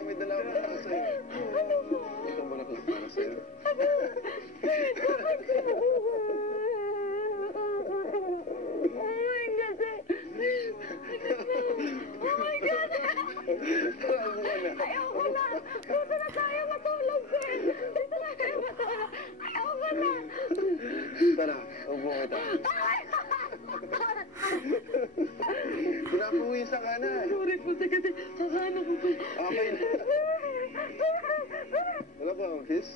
May dala ko para sa'yo. Ito mo na kung para sa'yo. Ayoko na! Dito na tayo matulog, sir! Dito na tayo matulog! Ayoko na! Tara, upo kita. Pinapawisan ka na. Sorry po, sir, kasi kakano ko pa. Okay na. Wala ba ang kiss?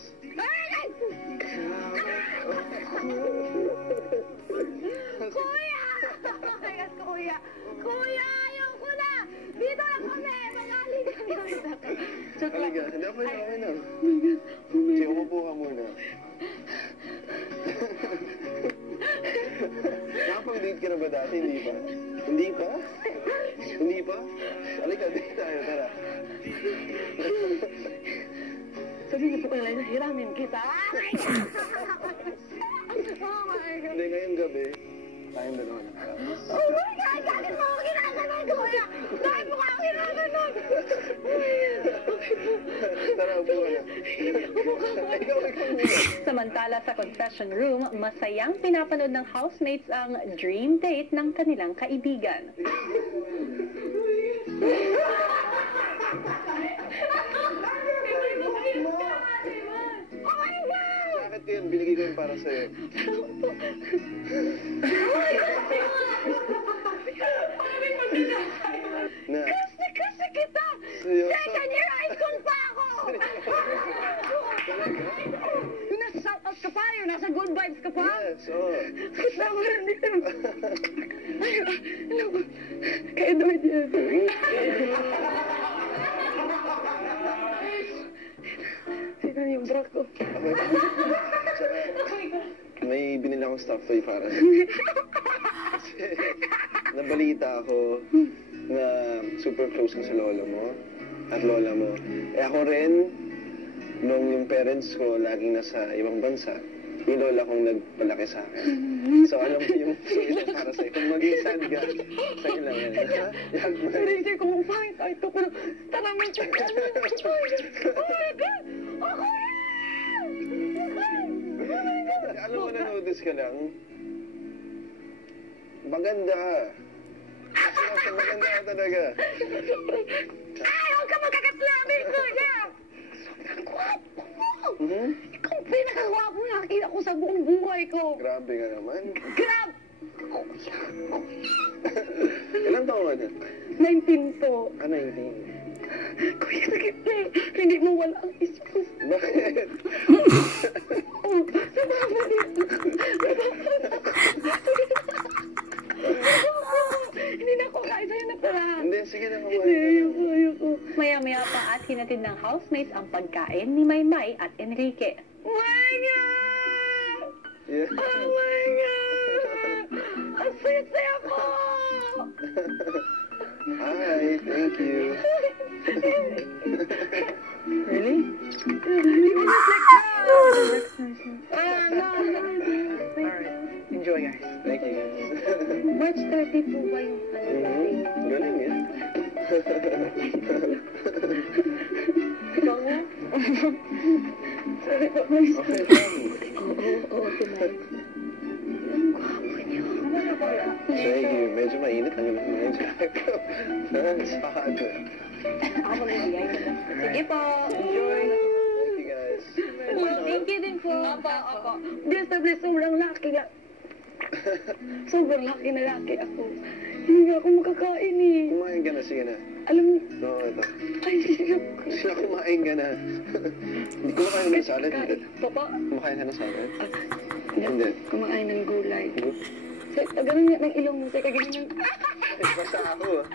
Kuya! Oh my God, kuya! Kuya, ayoko na! Dito lang kami! Magaling ka! Halika, hindi ako na. Sige, umupo ka muna. Nakapag-date ka na ba dati? Hindi pa? Hindi pa? Hindi pa? Halika, date tayo, tara. Sabihin po ko na lang, hiramin kita! Oh my God! Hindi, ngayong gabi, tayong dalawa na. Oh my God! Bakit mo ako ginaganon, kuya? Bakit mo ako ginaganon? Tara, upo ka na. Ikaw muna. Samantala sa confession room, masayang pinapanood ng housemates ang dream date ng kanilang kaibigan. Bakit yun? Binigay ko yun para sa'yo. Na? Kasi kita! Seryoso? Second year high school pa ako! Talaga? Yung nasa shout-out ka pa, yung nasa good vibes ka pa? Yes, oo. Kita mo rin dito. Ay, ano ba? Kaya naman yan. Sino yung bra ko? Okay. Tsaka, may binili akong stuffed toy para kasi nabalita ako na super close ka sa lola mo at lola mo. Eh ako rin, nung yung parents ko laging nasa ibang bansa, yung lola kong nagpalaki sa akin. So alam mo yung ito para sa'yo. Kung maging sad ka, sa'yo lang yan. Sorry, hindi ko mapahit. Ay, ito ko na. Tara, may check. Oh my God! Oh my God! Alam mo, na-notice ka lang, maganda ka. Kasi maganda ka talaga. Ay, huwag ka magkakaslabi, kuya! Sobrang gwapo mo! Ikaw ang pinakagwapo na nakita ko sa buong buhay ko. Grabe ka naman. Grab! Ilang taon ka na? 19 po. Ano hindi? Kuya, sakit na. Hindi mo wala ang isip. Bakit? Oh, hindi na ako kaya sa'yo na tara. Hindi, sige na kumain Hindi, ka na. ayoko. Maya-maya pa at hinatid ng housemates ang pagkain ni Maymay at Enrique. Oh my God! Yeah. Oh my God! Ang saya-saya ko! Hi, thank you. Really? No. Alright. Enjoy, guys. Thank you. March 30 po ba yung Galing eh. Bango? Sorry po, please. Okay lang. Oo, tonight. Ang gwapo niyo. Thank you. Medyo mainit ang medyo ako. Sado. Ako magbibigay ko. Sige po. Enjoy. Thank you guys. Thank you din po. Opo. Bless na bless, sobrang laki na. Sobrang laki na laki ako. Hindi nga ako makakain eh. Kumain ka na, sige na. Alam mo, No, ito. ay, sige. Sige na, kumain ka na. Hindi kumakain ng salad. Hindi. Papa? Kumakain ka ng salad? Hindi. Hindi. Kumakain ng gulay. Good. Ganun nga ng ilong mo, sir. Ganun yung... Basta ako ah.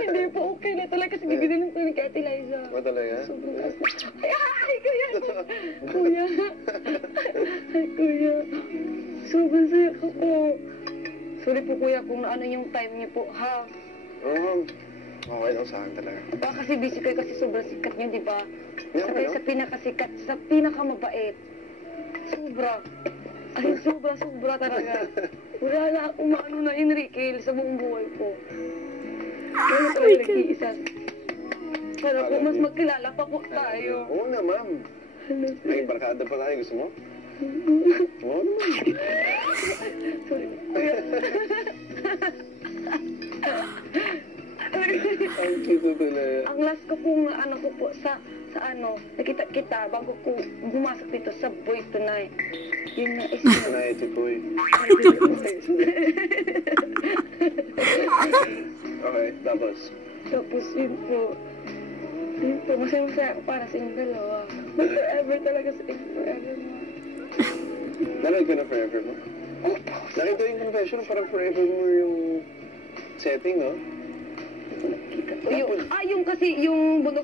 Hindi po, okay na talaga kasi giginan ko ni Ate Liza. Ba talaga? Sobrang taas na. Ay, kuya! Kuya! Ay, kuya! Sobrang saya ko po. Sorry po, kuya, kung ano yung time niyo po, ha? Okay lang sa akin talaga. Baka kasi busy kayo kasi sobrang sikat niyo, di ba? Yeah, Sa kayo ano? sa pinakasikat, sa pinakamabait. Sobra. Ay, sobra talaga. Wala na akong maano na Enrique sa buong buhay ko. Wala talaga nag-iisa. Sana po mas magkilala pa po tayo. Oo naman. Ano, May barkada pa tayo. Gusto mo? Oo naman. sorry. Kuya. Ang cute tuloy. Ang last ko pong ano ko po sa nakita kita bago ko bumasok dito sa Boy Tonight. Yun na is Night ko eh. Okay, tapos. Tapos yun po, masaya-masaya ako para sa inyong dalawa. Forever talaga sa inyo, forever mo. Nanood ko na Forever mo? Opo. Nakita yung confession, parang Forever mo yung setting, no? Nakita ko. Yung kasi yung bunok